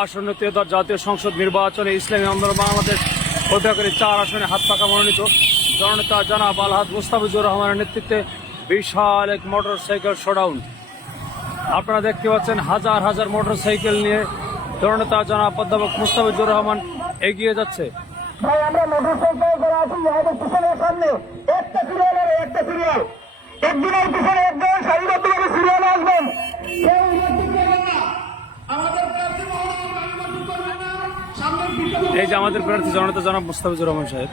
আসন্ন ত্রয়োদশ জাতীয় সংসদ নির্বাচনে ইসলামী আন্দোলন বাংলাদেশ পটুয়াখালী 4 আসনে হাত পাকা মনোনীত জননেতা জনাব আলহাজ মুস্তাফিজুর রহমানের নেতৃত্বে বিশাল এক মোটরসাইকেল শোডাউন। আপনারা দেখতে পাচ্ছেন হাজার হাজার মোটরসাইকেল নিয়ে জননেতা জনাব অধ্যাপক মুস্তাফিজুর রহমান এগিয়ে যাচ্ছে। ভাই আমরা মোটরসাইকেল করে আছি আমাদের পিছনের সামনে একটা সিরিয়াল আর একটা সিরিয়াল, একদিনের পিছনে একজন সারিবদ্ধভাবে সিরিয়ালে আসবেন। কেউ ইলেকট্রিক করবেন না, আমাদের প্রার্থী মহোদয় ইলেকট্রিক করবেন না। সামনের পিছনে এই যে আমাদের প্রার্থী জননেতা জনাব মুস্তাফিজুর রহমান সাহেব।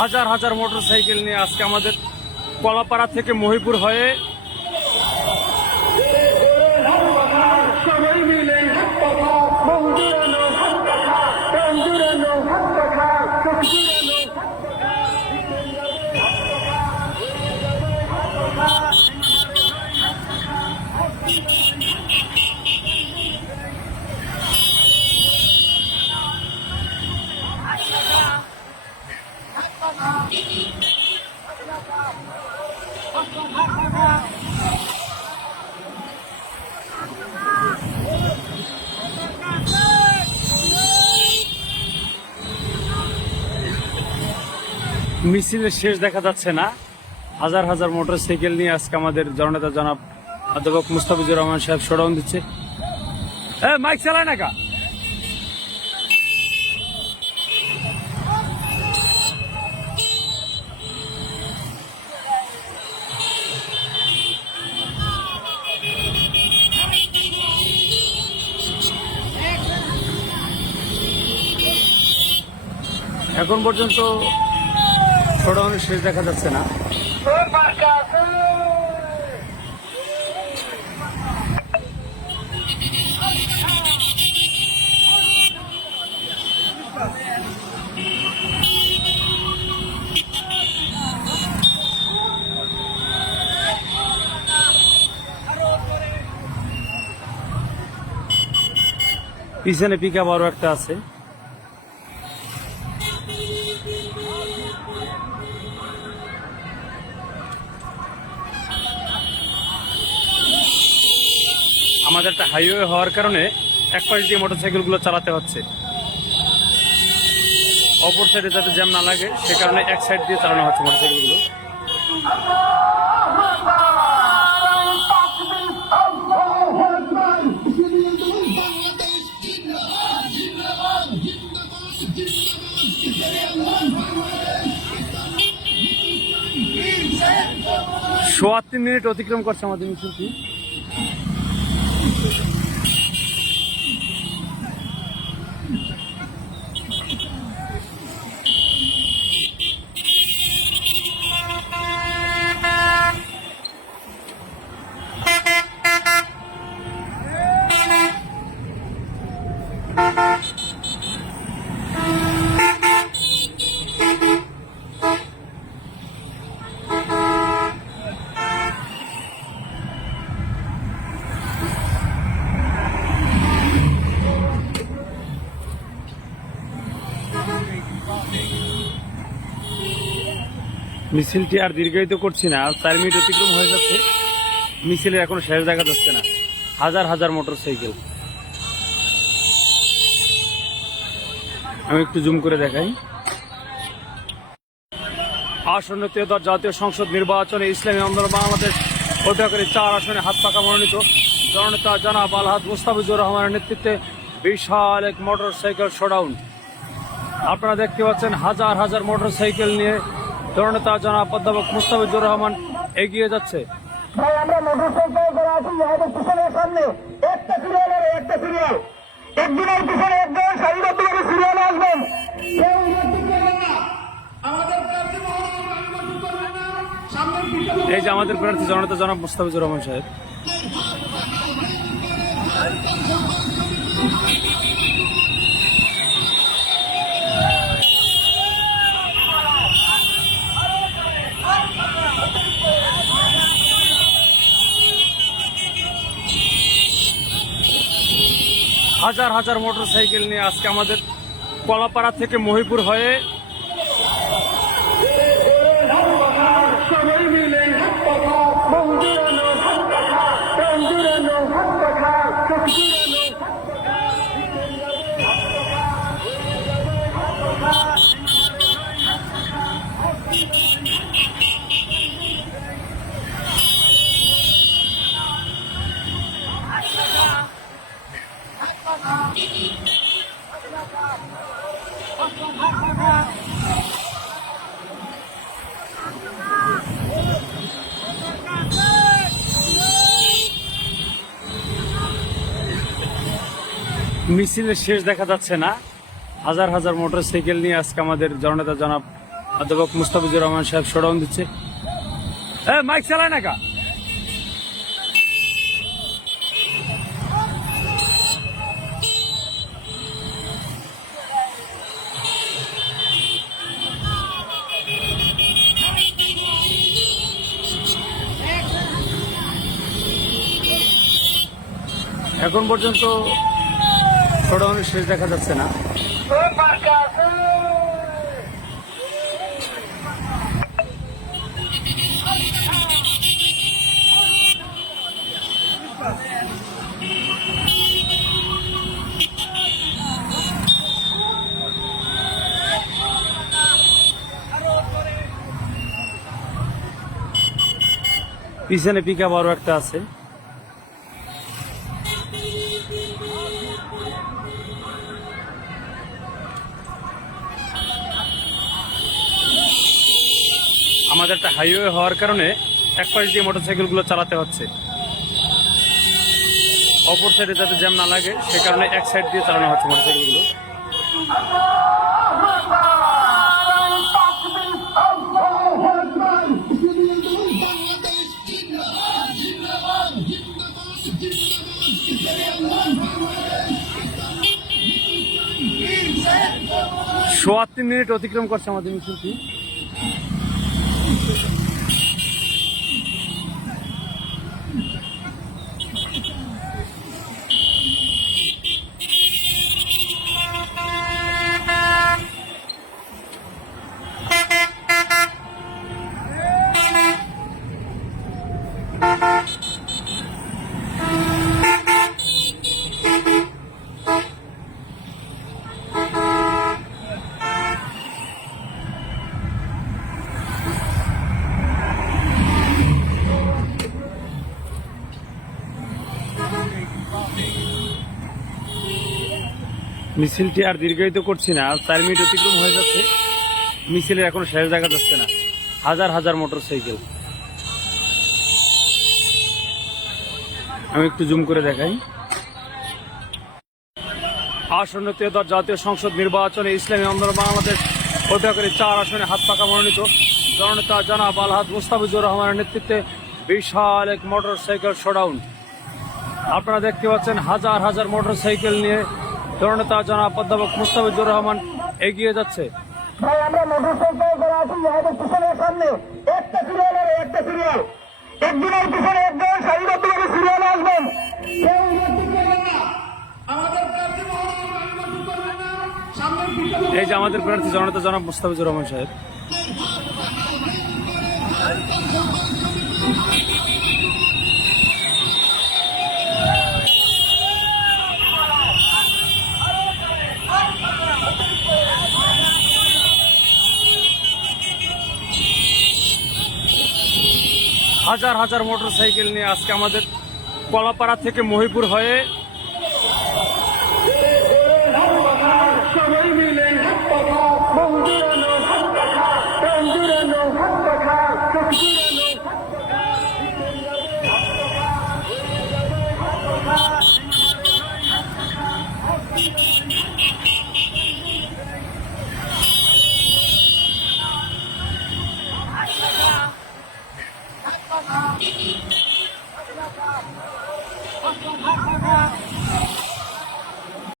হাজার হাজার মোটরসাইকেল নিয়ে আজকে আমাদের কলাপাড়া থেকে মহিপুর হয়ে সবাই মিলে বন্ধুরানো বন্ধুরানো মিছিলের শেষ দেখা যাচ্ছে না। হাজার হাজার মোটরসাইকেল নিয়ে আজকে আমাদের জননেতা জনাব অধ্যাপক মুস্তাফিজুর রহমান সাহেব শোডাউন দিচ্ছে। মাইক চালায় না কা? এখন পর্যন্ত শোডাউনের শেষ দেখা যাচ্ছে না। পিছনে পিকআপ আরো একটা আছে। আমাদের একটা হাইওয়ে হওয়ার কারণে এক পাশ দিয়ে মোটরসাইকেল গুলো চালাতে হচ্ছে, অপর সাইডে যাতে জ্যাম না লাগে সে কারণে এক সাইড দিয়ে চালানো হচ্ছে মোটরসাইকেল গুলো। সোয়া 3 মিনিট অতিক্রম করছে আমাদের মিছিলটি। মিছিলটি আর দীর্ঘায়িত করছি না, 4 মিনিট অতিক্রম হয়ে যাচ্ছে। মিছিলের এখনো শেষ দেখা যাচ্ছে না। হাজার হাজার মোটরসাইকেল। আমি একটু জুম করে দেখাই। আসন্ন ত্রয়োদশ জাতীয় সংসদ নির্বাচনে ইসলামী আন্দোলন বাংলাদেশ পটুয়াখালী 4 আসনে হাত পাকা মনোনীত জননেতা জনাব আলহাজ মুস্তাফিজুর রহমানের নেতৃত্বে বিশাল এক মোটরসাইকেল শোডাউন। আপনারা দেখতে পাচ্ছেন হাজার হাজার মোটরসাইকেল নিয়ে জননেতা জনাব অধ্যাপক মুস্তাফিজুর রহমান এগিয়ে যাচ্ছে। ভাই আমরা মোটরসাইকেল করে আছি আমাদের পিছনের সামনে একটা সিরিয়াল আর একটা সিরিয়াল, একদিনের পিছনে একজন সারিবদ্ধভাবে সিরিয়ালে আসবেন। কেউ ইলেকট্রিক করবেন না, আমাদের প্রার্থী মহোদয় ইলেকট্রিক করবেন না। সামনের পিছনে এই যে আমাদের প্রার্থী জননেতা জনাব মুস্তাফিজুর রহমান সাহেব। হাজার হাজার মোটরসাইকেল নিয়ে আজকে আমাদের কলাপাড়া থেকে মহিপুর হয়ে সবাই মিলে মঞ্জুরানো মঞ্জুরানো মিছিলের শেষ দেখা যাচ্ছে না। হাজার হাজার মোটরসাইকেল নিয়ে আজকে আমাদের জননেতা জনাব অধ্যাপক মুস্তাফিজুর রহমান সাহেব শোডাউন দিচ্ছে। মাইক চালায় না কা? এখন পর্যন্ত শোডাউনের শেষ দেখা যাচ্ছে না। পিছনে পিকআপ আরো একটা আছে। আমাদের একটা হাইওয়ে হওয়ার কারণে এক পাশ দিয়ে মোটরসাইকেল গুলো চালাতে হচ্ছে, অপর সাইডে যাতে জ্যাম না লাগে সে কারণে এক সাইড দিয়ে চালানো হচ্ছে মোটরসাইকেল গুলো। সোয়া 3 মিনিট অতিক্রম করছে আমাদের মিছিলটি। মিছিলটি আর দীর্ঘায়িত করছি না, 4 মিনিট অতিক্রম হয়ে যাচ্ছে। মিছিলের এখনো শেষ দেখা যাচ্ছে না। হাজার হাজার মোটরসাইকেল। আমি একটু জুম করে দেখাই। আসন্ন ত্রয়োদশ জাতীয় সংসদ নির্বাচনে ইসলামী আন্দোলন বাংলাদেশ অধিকারী 4 আসনে হাত পাকা মনোনীত জননেতা জনাব আলহাজ মুস্তাফিজুর রহমানের নেতৃত্বে বিশাল এক মোটরসাইকেল শোডাউন। আপনারা দেখতে পাচ্ছেন হাজার হাজার মোটরসাইকেল নিয়ে জননেতা জনাব অধ্যাপক মুস্তাফিজুর রহমান এগিয়ে যাচ্ছে। ভাই আমরা মোটরসাইকেল করে আছি আমাদের পিছনের সামনে একটা সিরিয়াল আর একটা সিরিয়াল, একদিনের পিছনে একজন সারিবদ্ধভাবে সিরিয়ালে আসবেন। কেউ ইলেকট্রিক করবে না, আমাদের প্রার্থী মহোদয় ইলেকট্রিক করবে না। সামনের পিছনে এই যে আমাদের প্রার্থী জননেতা জনাব মুস্তাফিজুর রহমান সাহেব। হাজার হাজার মোটরসাইকেল নিয়ে আজকে আমাদের কলাপাড়া থেকে মহিপুর হয়ে সবাই মিলে মঞ্জুরানো